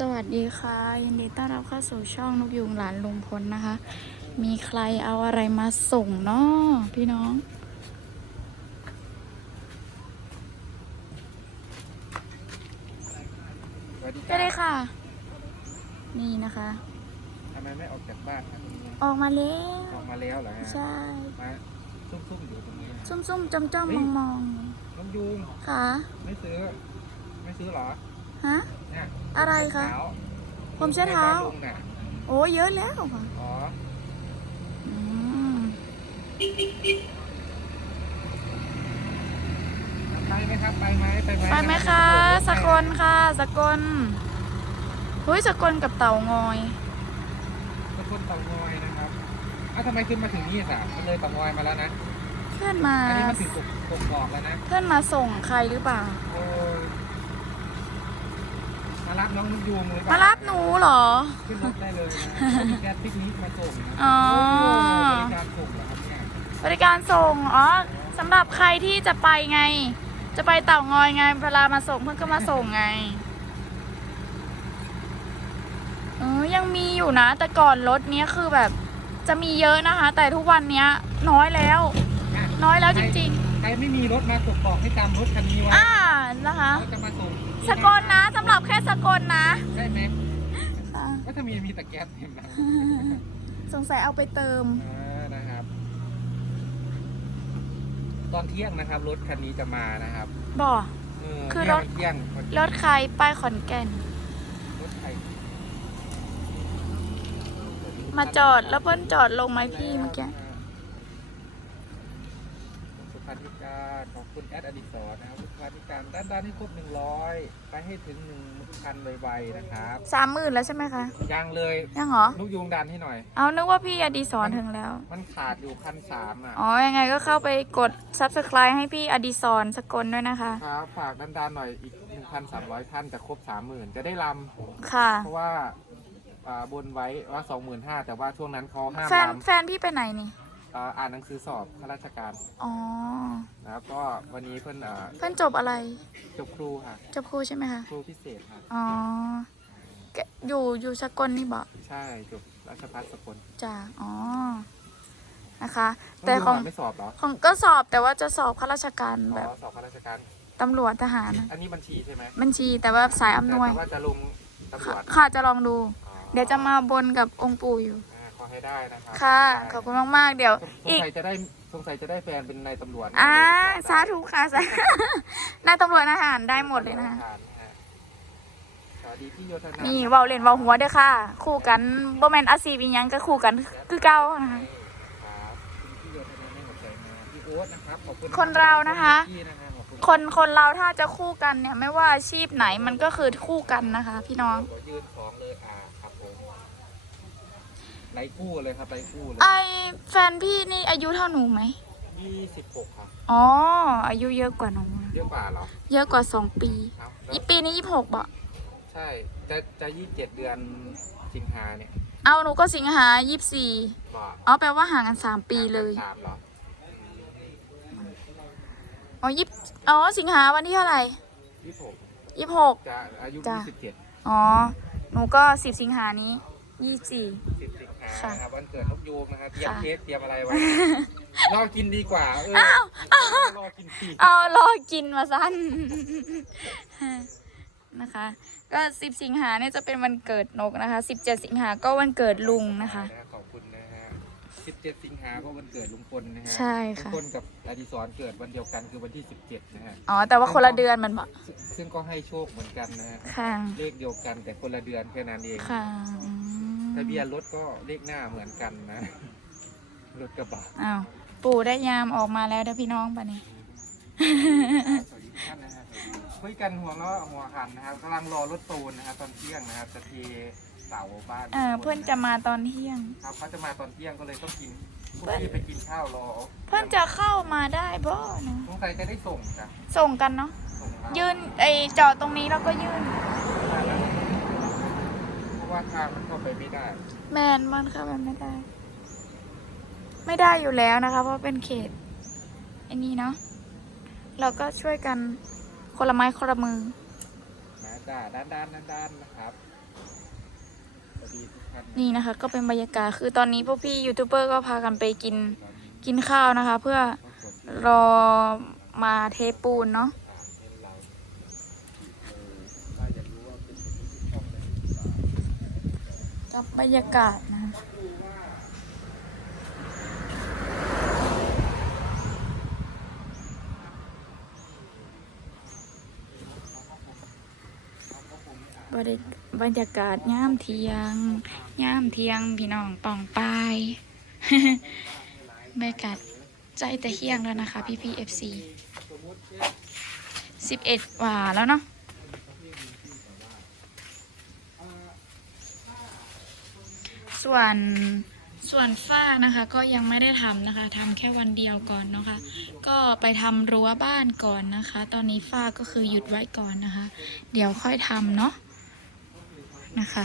สวัสดีค่ะ ยินดีต้อนรับเข้าสู่ช่องนกยุงหลานลุงพลนะคะ มีใครเอาอะไรมาส่งเนาะพี่น้อง สวัสดีก็ได้ค่ะ นี่นะคะ ทำไมไม่ออกจากบ้านครับออกมาแล้ว ออกมาแล้วเหรอฮะใช่ มาซุ่มๆอยู่ตรงนี้ซุ่มๆจ้อมๆมองน้องยุงๆค่ะ ไม่ซื้อ ไม่ซื้อเหรอ ฮะเนี่ย อะไรคะเท้าผมเช็ดเท้าให้บ้นลุงน่ะโอ้เยอะแล้วค่ะอ๋ออืมไปไหมครับไปไหมไปไหมไปไหมคะสกลค่ะสกลเฮ้ยสกลกับเต่างอยสกลเต่างอยนะครับอ้าวทำไมขึ้นมาถึงนี่สามมันเลยเต่างอยมาแล้วนะเพื่อนมาอันนี้มันถึงกกกกอกแล้วนะเพื่อนมาส่งใครหรือเปล่าโอ้ย มารับน้องนุกยุงเลยมารับหนูเหรอ ขึ้นรถได้เลยนะมีแก๊สปิกนิกมาส่งนะอ๋อโบริการส่งเหรอครับเนี่ยบริการส่ง อ๋อสำหรับใครที่จะไปไง จะไปเต่างอยไง เวลามาส่งเพื่อนก็มาส่งไง เออ ยังมีอยู่นะ แต่ก่อนรถเนี้ยคือแบบ จะมีเยอะนะคะ แต่ทุกวันเนี้ย น้อยแล้ว น้อยแล้วจริงใครไม่มีรถมากกอกให้จำรถคันนี้ๆไว้อ่านะคะ เขาจะมาส่ง สกลนะสำหรับแค่สกลนะได้ไหมค่ะก็ถ้ามีมีแต่แก๊สเต็มนะสงสัยเอาไปเติม อ่านะครับ ตอนเที่ยงนะครับ รถคันนี้จะมานะครับบ่เอคือรถ เที่ยงมันรถใครป้ายขอนแก่น รถไทยมาจอดแล้วเพิ่นจอดลงไหมพี่เมื่อกี้สุภาธิการขอบคุณแอดอดิศรนะครับสุภาธิการด้านด้านให้ครบหนึ่งร้อยไปให้ถึงหนึ่งพันไวๆนะครับสามหมื่นแล้วใช่ไหมคะ ยังเลยยังเหรอ ลูกยุงดันให้หน่อย เอานึกว่าพี่อดีศรถึงแล้ว มันขาดอยู่พันสามอะ อ๋อ ยังไงก็เข้าไปกด subscribe ให้พี่อดีศรสกลด้วยนะคะ ครับ ฝากดันๆหน่อยอีก 1,300ท่านจะครบ 30,000 จะได้ลค่ะำเพราะว่าอ่าบนไว้ว่า 25,000แต่ว่าช่วงนั้นเขาห้ามแฟนลแฟนพี่ไปไหนนี่ำ อ่าอ่านหนังสือสอบข้าราชการอ๋อ นะครับก็วันนี้เพิ่นอ่าเพื่อนจบอะไร จบครูค่ะ จบครูใช่ไหมคะ ครูพิเศษค่ะ อ๋อแกอยู่อยู่สกลนี่บอกใช่จบราชพัฒสกลจ้ะอ๋อ นะคะน้แต่ยูของไม่สอบเหรอของก็สอบแต่ว่าจะสอบข้าราชการอ๋แบบอสอบข้าราชการ ตำรวจทหารนะอันนี้บัญชีใช่ไหมบัญชีแต่ว่าสายอำนวยแต่ว่าจะลงตำรค่ะวจค่ะจะลองดู อ๋อเดี๋ยวจะมาบนกับองค์ปู่อยู่อ่าขอ ให้ได้นะครัค่ะได้ขอบคุณมาก ๆ เดี๋ยว สงอีก สัยจะได้สงสัยจะได้แฟนเป็นนายตำรวจอ่านะสาธุค่ะสานายตำรวจทหารได้หมดเลยนะคะสวัสดีพี่โยธนานี่เว้าเล่นเว้าหัวเด้อค่ะ คู่กันบ่แม่นอาชีพอีหยังก็คู่กันคือเก่านะคะ ครับพี่โยธนาให้หัวใจมาพี่โอ๊ตนะครับขอบคุณคนเรานะคะ พี่นะคะขอบคุณคนคนเราถ้าจะคู่กันเนี่ย ไม่ว่าอาชีพไหนมันก็คือคู่กันนะคะ พี่น้องขอยืนสองเลยอ่าครับผม ไล่คู่เลยครับไล่คู่เลยไอแฟนพี่นี่อายุเท่าหนูไหม ยี่สิบหกครับอ๋อ อายุเยอะกว่าหนูเยอะกว่าเหรอเยอะกว่าสองปีครับอีปีนี้ยี่หกบ่ใช่จะจะยี่สิบเจ็ดเดือนสิงหาเนี่ยเอาหนูก็สิงหายี่สี่บอกอ๋อแปลว่าห่างกันสามปีเลยสามเหรออ๋อยี่อ๋อสิงหาวันที่เท่าไหร่ยี่สิบหกยี่หก จะอายุจ้ะ ยี่สิบเจ็ดอ๋อ หนูก็สิบสิงหานี้ ยี่สี่ สิบสิงหาค่ะนะครับวันเกิดนกยูงนะครับเตรียมค่ะ เค้กเตรียมอะไรไว้ รอกินดีกว่าเออรอกินฟรีเอารอกินมาสั้น นะคะ ก็สิบสิงหาเนี่ยจะเป็นวันเกิดนกนะคะสิบเจ็ดสิงหาก็วันเกิดลุงนะคะ ขอบคุณนะฮะ17 สิงหาก็วันเกิดลุงพลนะฮะใช่ค่ะ ลุงพลกับอดิศรเกิดวันเดียวกันคือวันที่ 17 นะฮะ อ๋อ แต่ว่าคนละเดือนมันบอกซึ่งซึ่งก็ให้โชคเหมือนกันนะฮะ ค่ะ เลขเดียวกันแต่คนละเดือนแค่นั้นเอง ค่ะอืม ทะเบียนรถก็เลขหน้าเหมือนกันนะ รถกระบะอ้าวปู่ได้ยามออกมาแล้วเด้อพี่น้องปะนี่สวัสดีทุกท่านนะฮะคุยกันหัวเราะหัวหันนะครับกำลังรอรถตูนนะครับตอนเที่ยงนะครับจะเทเสาบ้านเออเพื่อนจะมาตอนเที่ยง ครับเขาจะมาตอนเที่ยงก็เลยต้องกินพวกพี่ไปกินข้าวรอเพื่อนจะเข้ามาได้บ่เนอะสงสัยจะได้ส่งจ้ะส่งกันเนาะส่งมายื่นไอจอดตรงนี้แล้วก็ยื่นเพราะ ว่าทางมันเข้าไปไม่ได้ แมนมันค่ะมันไม่ได้ ไม่ได้อยู่แล้วนะคะ เพราะเป็นเขตไอ้นี่เนาะเราก็ช่วยกันคนละไม้คนละมือนะจ้าด้านด้านด้านด้านนะครับนี่นะคะ ก็เป็นบรรยากาศคือตอนนี้พวกพี่ยูทูบเบอร์ก็พากันไปกินกินข้าวนะคะ เพื่อรอมาเทปูนเนาะ กับบรรยากาศนะคะบรรยบรรยากาศย่ามเทียงย่ามเทียงพี่น้องป่องปายบรรยากาศใจแต่เที่ยงแล้วนะคะ พี่พี่เอฟซีสิบเอ็ดว่าแล้วเนาะ ส่วนส่วนฝ้านะคะก็ยังไม่ได้ทำนะคะทำแค่วันเดียวก่อนเนาะคะ ก็ไปทำรั้วบ้านก่อนนะคะ ตอนนี้ฝ้าก็คือหยุดไว้ก่อนนะคะ เดี๋ยวค่อยทำเนาะนะคะ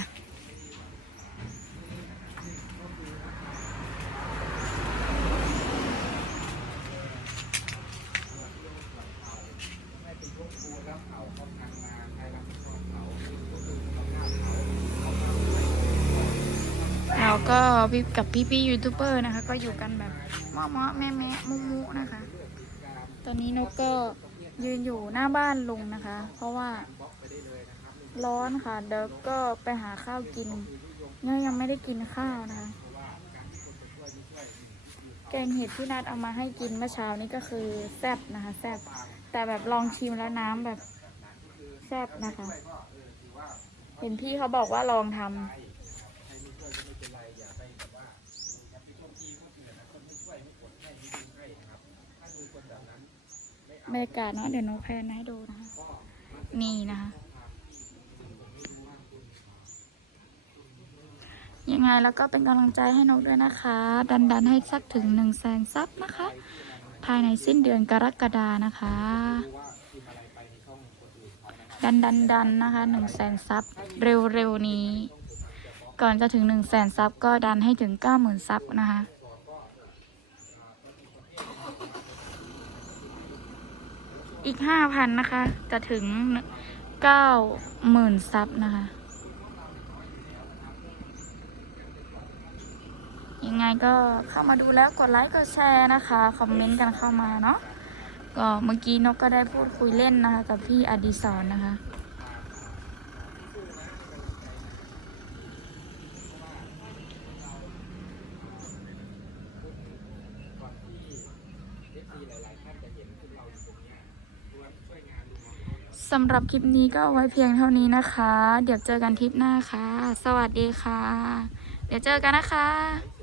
ก็พี่กับพี่พี่ๆยูทูบเบอร์นะคะ ก็อยู่กันแบบเมาะเมาะแม่แม่มุมุนะคะ ตอนนี้นกก็ยืนอยู่หน้าบ้านลุงนะคะ เพราะว่าร้อนค่ะเดี๋ยวก็ไปหาข้าวกินเนี่ยยังไม่ได้กินข้าวนะคะ แกงเห็ดที่นัดเอามาให้กินเมื่อเช้านี้ก็คือแซ่บนะคะแซ่บแต่แบบลองชิมแล้วน้ำแบบแซ่บนะคะ เห็นพี่เขาบอกว่าลองทำ บรรยากาศเนาะเดี๋ยวหนูแพนให้ดูนะคะ นี่นะคะ ยังไงแล้วก็เป็นกำลังใจให้นกด้วยนะคะ ดันดันให้สักถึงหนึ่งแสนซับนะคะ ภายในสิ้นเดือนกรกฎานะคะ ดันดันดันนะคะหนึ่งแสนซับเร็วๆนี้ ก่อนจะถึงหนึ่งแสนซับก็ดันให้ถึงเก้าหมื่นซับนะคะ อีกห้าพันนะคะ จะถึงเก้าหมื่นซับนะคะ ยังไงก็เข้ามาดูแล้วกดไลค์กดแชร์นะคะ คอมเมนต์กันเข้ามาเนาะก็เมื่อกี้นกก็ได้พูดคุยเล่นนะคะ กับพี่อดีศรนะคะ สำหรับคลิปนี้ก็ไว้เพียงเท่านี้นะคะ เดี๋ยวเจอกันทริปหน้าค่ะ สวัสดีค่ะ เดี๋ยวเจอกันนะคะ